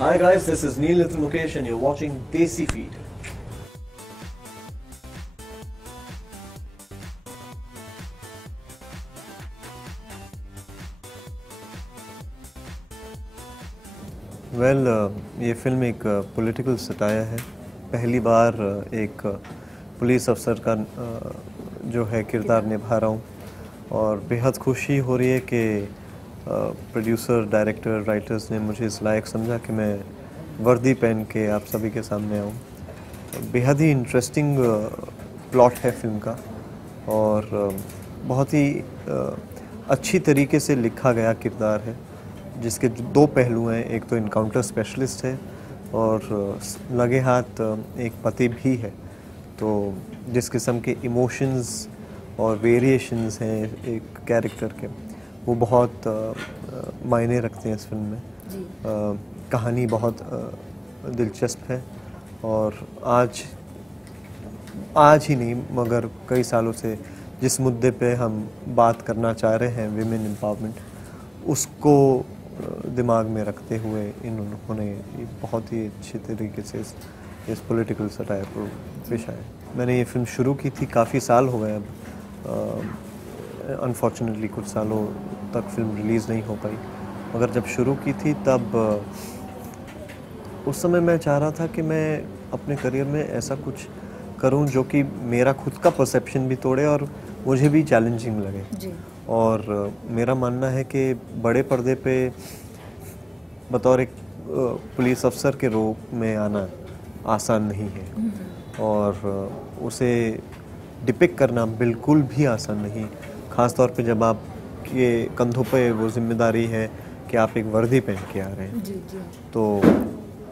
Hi guys, this is Neil Nitin Mukesh and you're watching Desi Feed. ये film एक political satire है। पहली बार एक पुलिस अफसर का जो है किरदार निभा रहा हूँ और बेहद खुशी हो रही है कि प्रोड्यूसर, डायरेक्टर, राइटर्स ने मुझे इस लायक समझा कि मैं वर्दी पहन के आप सभी के सामने आऊँ। बेहद ही इंटरेस्टिंग प्लॉट है फिल्म का और बहुत ही अच्छी तरीके से लिखा गया किरदार है, जिसके दो पहलू हैं। एक तो इनकाउंटर स्पेशलिस्ट है और लगे हाथ एक पति भी है। तो जिस किस्म के इमोशंस और वेरिएशंस हैं एक कैरेक्टर के, वो बहुत मायने रखते हैं इस फिल्म में। कहानी बहुत दिलचस्प है और आज ही नहीं मगर कई सालों से जिस मुद्दे पे हम बात करना चाह रहे हैं, विमेन एम्पावरमेंट, उसको दिमाग में रखते हुए इन्होंने बहुत ही अच्छे तरीके से इस पॉलिटिकल सटायर को पेश आया। मैंने ये फिल्म शुरू की थी, काफ़ी साल हो गए अब। अनफॉर्चुनेटली कुछ सालों तक फिल्म रिलीज़ नहीं हो पाई, मगर जब शुरू की थी तब उस समय मैं चाह रहा था कि मैं अपने करियर में ऐसा कुछ करूं जो कि मेरा खुद का परसेप्शन भी तोड़े और मुझे भी चैलेंजिंग लगे जी। और मेरा मानना है कि बड़े पर्दे पे बतौर एक पुलिस अफसर के रूप में आना आसान नहीं है और उसे डिपिक्ट करना बिल्कुल भी आसान नहीं, ख़ास तौर पे जब आप के कंधों पे वो जिम्मेदारी है कि आप एक वर्दी पहन के आ रहे हैं जी। तो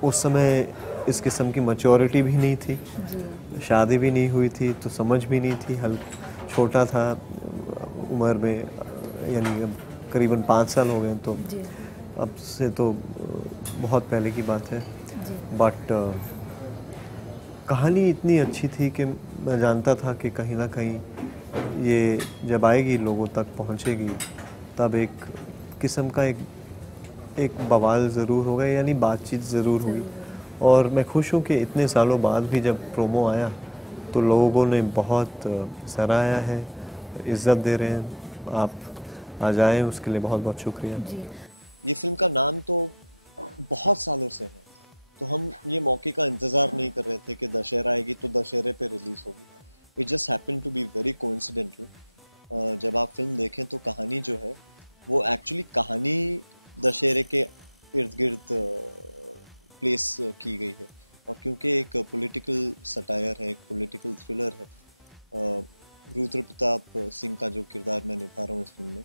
उस समय इस किस्म की मैच्योरिटी भी नहीं थी जी। शादी भी नहीं हुई थी, तो समझ भी नहीं थी। छोटा था उम्र में, यानी अब करीबन 5 साल हो गए, तो अब से तो बहुत पहले की बात है। बट कहानी इतनी अच्छी थी कि मैं जानता था कि कहीं ना कहीं ये जब आएगी, लोगों तक पहुंचेगी, तब एक किस्म का एक बवाल ज़रूर होगा, यानी बातचीत ज़रूर हुई। और मैं खुश हूँ कि इतने सालों बाद भी जब प्रोमो आया तो लोगों ने बहुत सराहा है, इज़्ज़त दे रहे हैं। आप आ जाएं, उसके लिए बहुत बहुत शुक्रिया। ये फिल्म का नाम तो बहुत सालों से है, तो हम ये मौके का इंतज़ार नहीं कर रहे थे कि दशहरा आएगी तो दशहरे पे रिलीज़ होगी। It just happen to be very coincidental. जब आप फिल्म देखें तो कहानी जो है वो एक्चुअली कहानी दशहरे के इर्द गिर्द प्लेस की गई है। और क्योंकि एक पॉलिटिकल सटायर है, एक पॉलिटिकल थ्रिलर है, रुद्र प्रताप सिंह का जो किरदार मैं निभा रहा हूँ इस फिल्म में,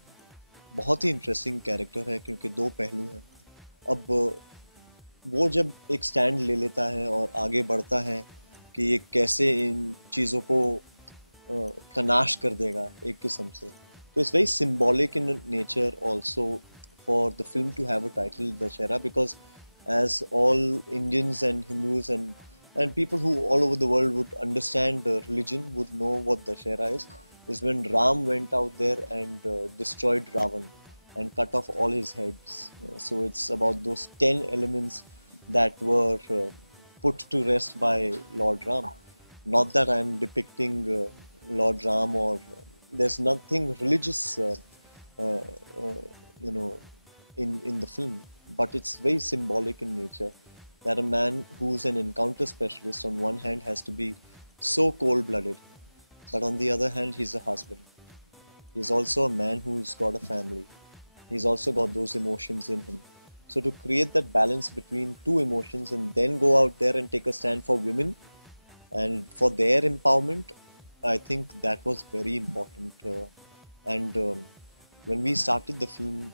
बहुत ही इंटरेस्टिंग कैरेक्टर है क्योंकि दो पहलू हैं। अब वो जब एक स्टैंड ले लेता है और आगे बढ़ता है कि ये कैसे इन चीज़ों को कनाश कर देगा एक किस्म से, तो it's very symbolic in nature also for the film to have a title Dussehra, because as all Indians and Hindus and people who all over the world would understand religion would know what Dashera is when Ram went out there and destroyed Ravan and cut off all his heads. So it's about those 10 elements that were put to rest by Lord Ram. Not that I'm depicting Lord Ram, or there's nothing religious uh, uh, you know in the film, but it's very symbolic in nature that a man who's an encounter specialist on one hand has to be so cold-blooded, but on the other hand he's a husband. He's also a man who's got a family. He's also got those emotions in him. So to create that balance between two emotions and then go out there and take a stand for women and for their empowerment, I think that was very important. And when we started the film,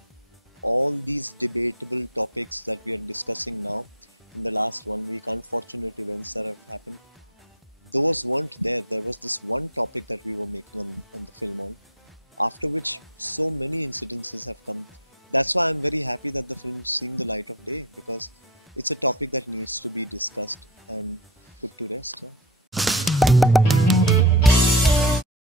all these debatable topics that we are discussing now in the last 1 week, unfortunate events that have happened, those weren't there. There was this one topic that we were making on the film on, after which so many incidences have come. That's why I'm very happy that the film is seeing the light of day, because it's a topic that needs to be discussed and put to rest. Yeah.